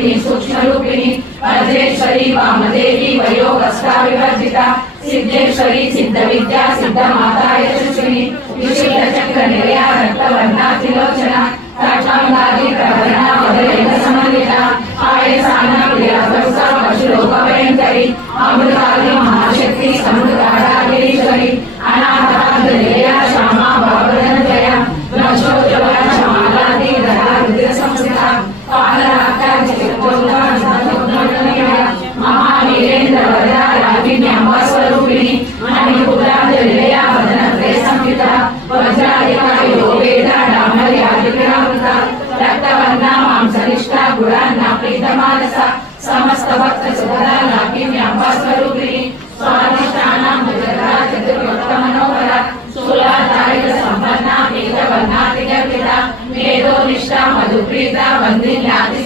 कात्यायनी सूक्ष्मरूपिणी वज्रेश्वरी वामदेवी वयोगस्ता विवर्जिता सिद्धेश्वरी सिद्धविद्या सिद्धमाता यशस्विनी विशुद्ध चक्र निलया रक्तवर्णा त्रिलोचना काचांगादि प्रभरणा वदलेन समन्विता आयसाना प्रिया सर्वसा पशुलोकभयंकरी अमृतादि महाशक्ति समुद्रारागिरीश्वरी अनाथाग्रलेया श्यामा भवधनजया नक्षोज्ज्वला श्यामालादि धरा रुद्र संस्थिता कालरात्रा चित्तोद्धा महावीरेन्द्र वरदा रागिण्यम्ब स्वरूपिणी मणिपुराजलिलया वदनत्रे संहिता वज्रादिका योगेदा डामर्यादिग्रहामृता रक्तवर्णा मांसनिष्ठा गुणान्ना प्रीतमानसा समस्त भक्त सुभदा रागिण्यम्ब स्वरूपिणी स्वादिष्टानां जगदा चतुर्भक्त मनोहरा शूलाधारित संपन्ना पीतवर्णा त्रिगर्भिता मेधोनिष्ठा मधुप्रीता वन्दिन्याति